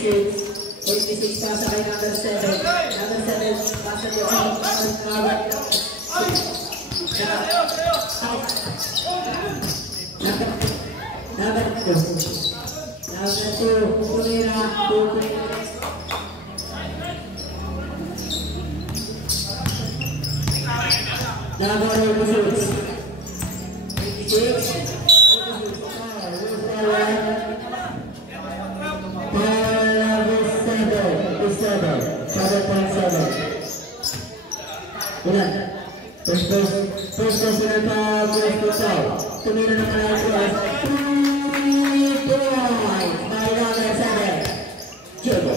86 pasa kay number 7. Number 7 pasa kay number 2. Number 2, Pumira, 2 points. Number 86. 86. Ulan. First person na tumira ng Alas. 3 points by number 7. Jogo.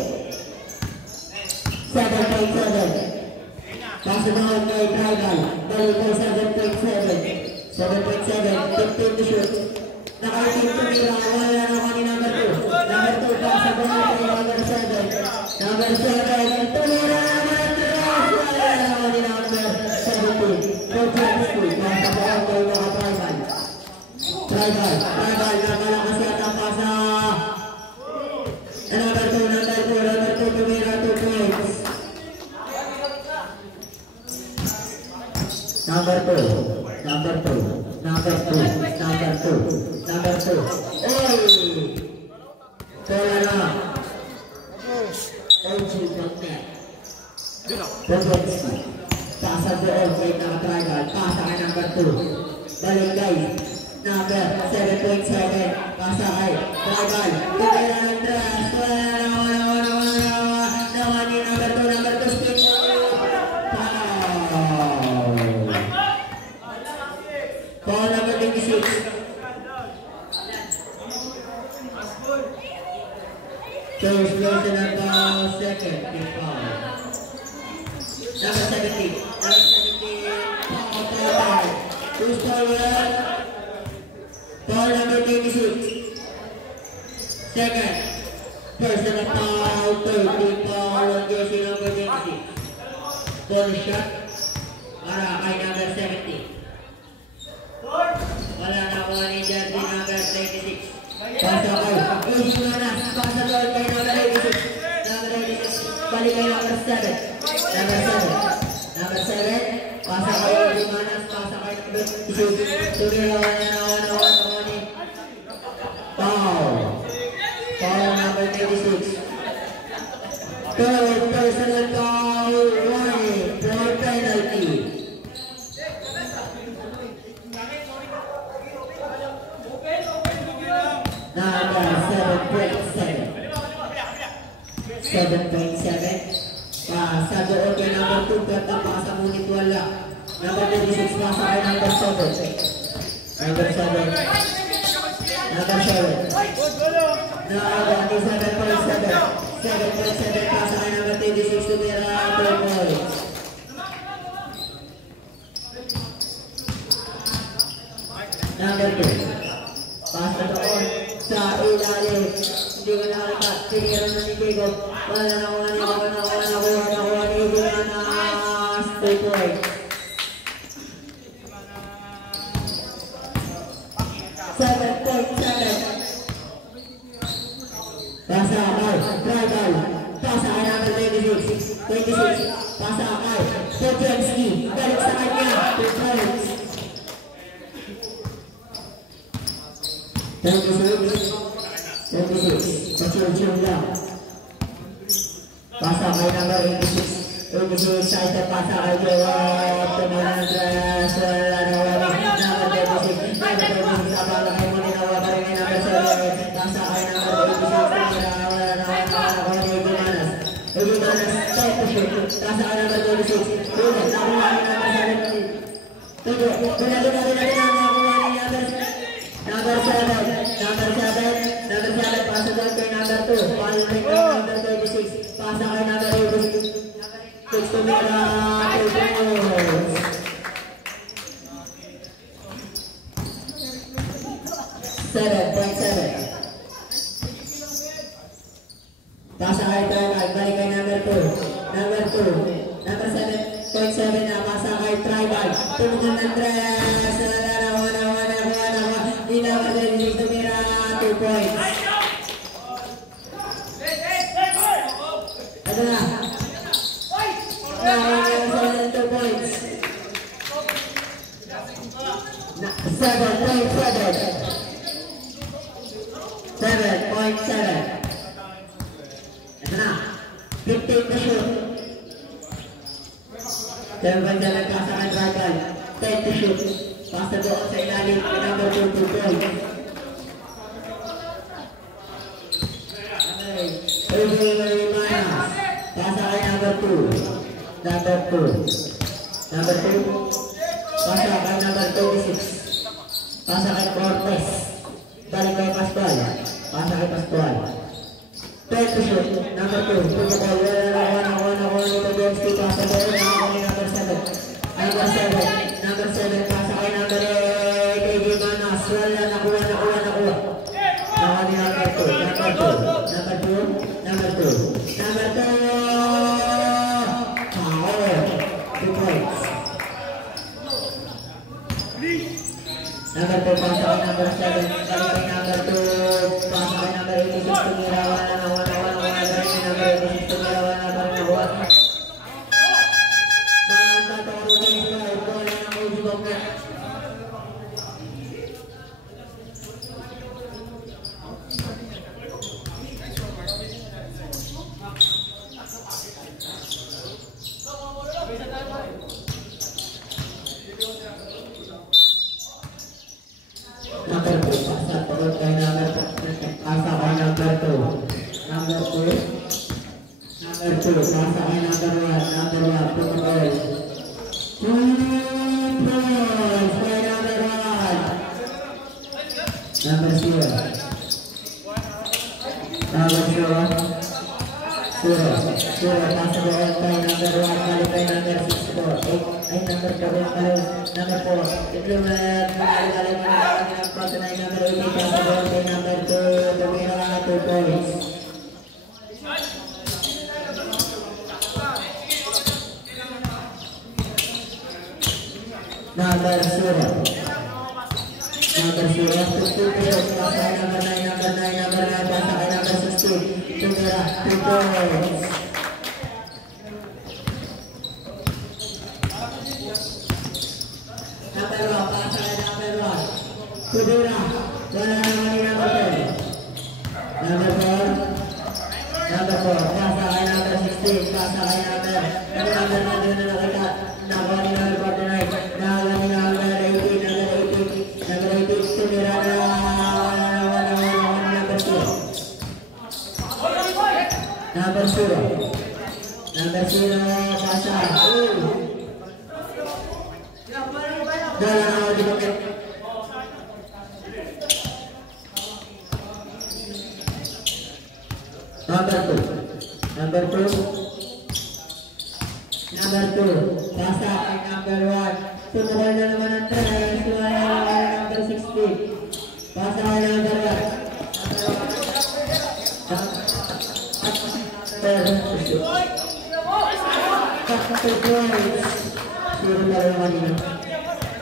7.7. Pass down kay Dragon. Balik kay 7.7. 7.7. 15 to shoot. Nakaitim tumira. Wala naman ni number 2. Number 2 pass down kay number 7. Number 7. Tumira naman. Wala naman ni number 17. 4.2. Pass down kay mga Dragon. Dragon. Nakalakas yata pasa. Number 2 tumira 2 points. Number 2. Hey! Bola na. OG Bangnet. Provenski. Pasa doon kay Dragon. Pasa kay number 2. Balik kay number 7.7. Pasa kay Dragon. Tumira ng Dras. Naman ni number 2 spin. Foul number 26. First person at the second. Foul. Number 17. Who's forward? Foul number 26. Second. Person at foul. 30 foul on jersey number 26. Bonus shot. Para kay number 17. Wala na ko ni jersey number 26. Pasa kay Ismanas. Pasa doon kay number 86. Number 86. Balik kay number 7. Number 7. Pasa kay Ismanas. Pasa kay number 86. Tumira wala ni Foul. Foul number 86. Third personal foul. Warning. For penalty. Number 7.7. 7.7. Pasa doon kay number 2. Gata pasa ngunit wala. Number 26 pasa kay number 7. Number 7. Number 7. Number 7.7. 7.7 pasa kay number 26. Tumira 2 points. Number 2. Pasa doon sa ilalim. Hindi ko nakita. Tinira na ni Diego. Wala na kuha ni Ibumanas. 2 points. 7.7. Pasa kay Dragon. Pasa kay number 26. Pasa kay Provenski. Balik sa kanya. 2 points. 26. Pacul-cul lang. Pasa kay number 86. 86 side pasa kay Jowa. Tumira ng Dras. Wala na wala. Number 26. Abala kay Molinawa pa rin number 7. Pasa kay number 86. Tumira. Wala na wala. Ibumanas. Side to shoot. Pasa kay number 26. Ulit. Nakuha kay number 17. Tudo. Number 7, pasa doon kay number 2. Paano kay number 36. Pasa kay number 86. Tumira 2 points. 7.7. Pasa kay Dragon. Balik kay number 2. Number 7.7 na. Pasa kay Dragon. Tumugan ng Dras. Tumira 2 points. Excellent 2 points. 7.7. Ito na. 15 to shoot. 7.7 pasakan Dragon. 10 to shoot. Pasa doon sa ilalim. Number 2 points. Very minus. Pasa kay number 2. Number 2. Number 2. Pasa kay number 26. Pasa kay Cortez. Balik kay Pascual. Pasa kay Pascual. 12 to shoot. Number 2. Protocol. Wala nito Donsky. Pasa doon. Number 7. Number 7. Number 7. Pasa kay number 8. KJ Manas. Wala nakuha. Nakuha ni number 2. Number 2. Number 2. Power. 2 points. Number 2, pasa kay number 7. Balik kay number 2. Pasa kay number 86. Tumira. Wala. Number 86. Tumira. Wala. Nakuha. Manta Toro James. Bola ng Ujibog na. Number 2, pasa turun kay number 2. Pasa kay number 2. Number 2. Number 2, pasa kay number 1. Number 1, protocol. 2 points kay number 1. Number 0. Number 0. 0, pasa doon kay number 1. Balik kay number 6. 8. Ay, number 4. Number 4. Ito na galing na pasa na number 8. Pasa doon kay number 2. Tumira 2 points. Number 0. Number 0. 2 points. Pasa kay number 9. Number 9. Pasa kay number 16. Tumira 2 points. Number 1, pasa kay number 1. Tumira. Wala naman ni number 10. Number 4. Number 4. Pasa kay number 16. Pasa kay number. Number 9 na nakita. Nakuha ni number 49. Nakuha ni number 18. Number 18. Tumira na. Wala number 0. Number 0. Number 0. Pasa. Dala na di bakit. Number 2. Number 2. Number 2. Pasa kay number 1. Tumukol na naman ang try. Suwaya kay number 16. Pasa kay number 1.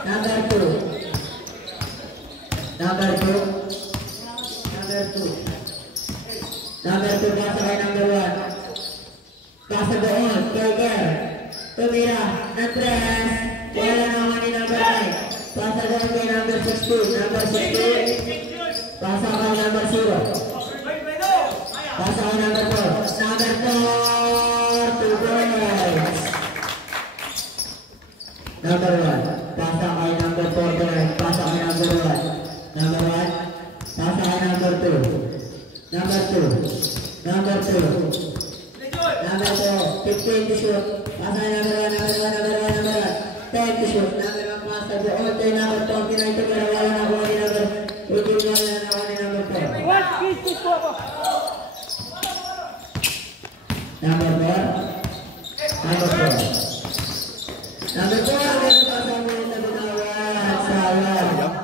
Number 2. Number 2. Number 2. Number 2 pasa kay number 1. Pasa doon. Kerker. Tumira. Nantres. Wala naman ni number 9. Pasa doon kay number 16. Number 16. Pasa kay number 0. Pasa kay number 4. Number 4. 2 points. Number 1. Pasa kay number 4. Pasa kay number 1. Number 1. Pasa kay number 2. Number 2. Number 2. Number 2. 15 to shoot. Pasa kay number 1. Number 1. 10 to shoot. Number 1 pasa doon kay number 29. Tumira. Wala na po ni number 18. Wala na po ni number 4. Number 4. Number 4. Number 4. Pasa mo yung nabinawan. Sayang.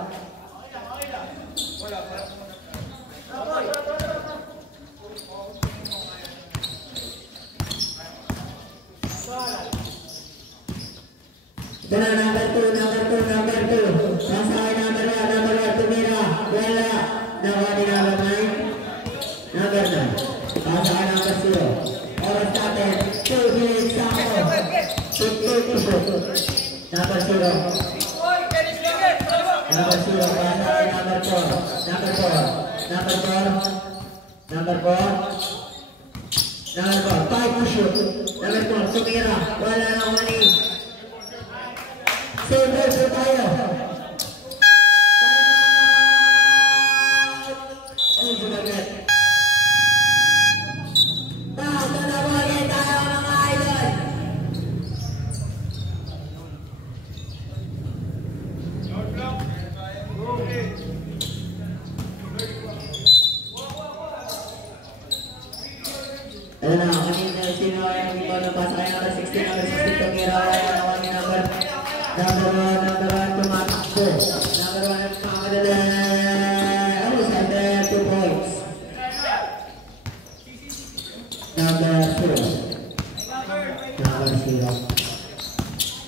Then number 2. Pasa kay number 1. Tumira. Wala. Nakuha ni number 9. Number 9. Pasa kay number 0. Oras natin. 2 minutes ako. to shoot. Number 0. Number 0, pasa kay number 4. Number 4. Number 4. Number 4. Number 4. 5 to shoot. Number 4, tumira. Wala na mali. Save ball po tayo. Oh, sumagat. Tatalawagan tayo mga idol. Ano na, kanina sino ay ito na pasa kay number 16, number 16 tumira. Wala na number 1, tumatakbo. Number 1 at pangalan. Ano sa 2 points. Number 0. Number 0.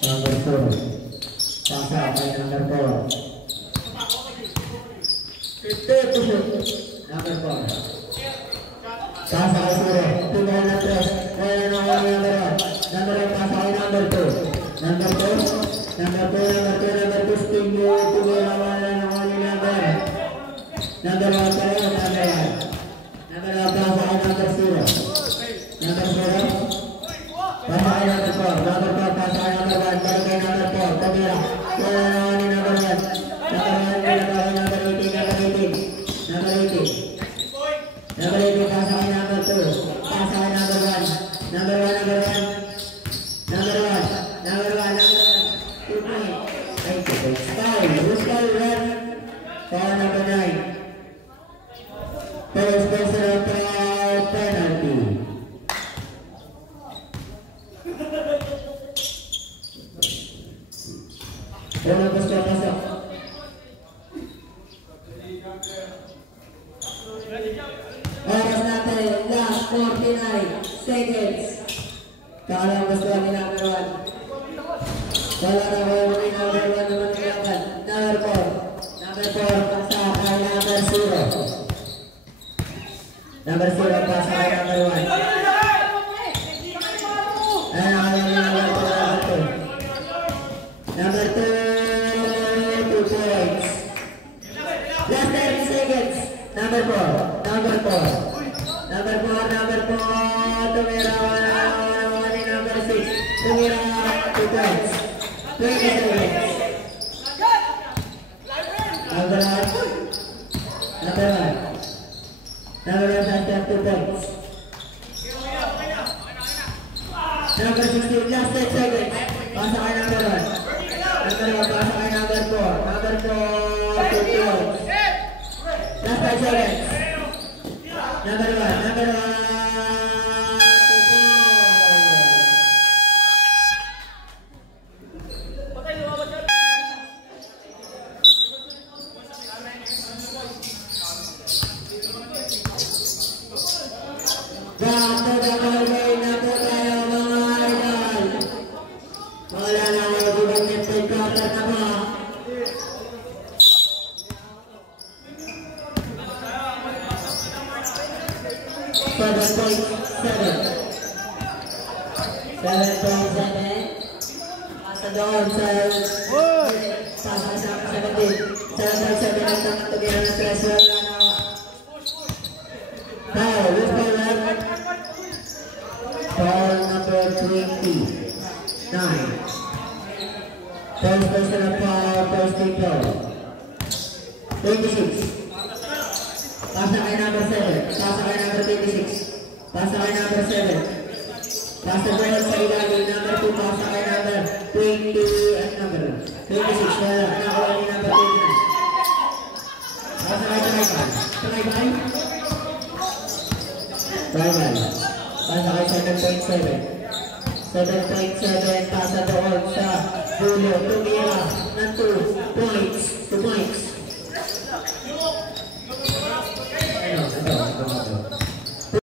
Number 4. Pasa kay number 4. 50 to shoot. Number 4. Pasa kay 0. Tumira na 3. Wala na number 1. Number 1 pasa kay number 2. Number 2. Number 2, tumira wala na number. Number 1 tayo, number 1. Number 1 pasa kay number 0. Number 0. Pasa kay number 4. Number 4 pasa kay number 1. Balik kay number 4. Tumira. Wala na ni number 1. Number 1 pasa kay number 18. Number 18. Number 18 pasa kay number 2. Pasa kay number 1. Number 1, number 1. Number 1. Number 1, number 1. 2 points. Foul. Who's foul? Foul number 9. First personal foul penalty. Unang pasok. Oras natin, last 49 seconds. Kalang gusto ni number 1. Wala na ko yung number 1 naman nilaban. Number 4. Number 4, pasa kay number 0. Number 0, pasa kay number 1. Ayan, number 2. Number 2, 2 points. Last 30 seconds. Number 4. Number 4. Number 4, number 4. Tumira, wala ni number 6. Tumira, 2 points. 20 seconds. Number 1. Number 1. Number 1 has 2 points. Number 16, last 10 seconds. Pasa kay number 1. Number 1, pasa kay number 4. Number 4, 2 points. Last 5 seconds. Number 1. Number 1. Pasa doon sa dulo, tumira ng 2 points.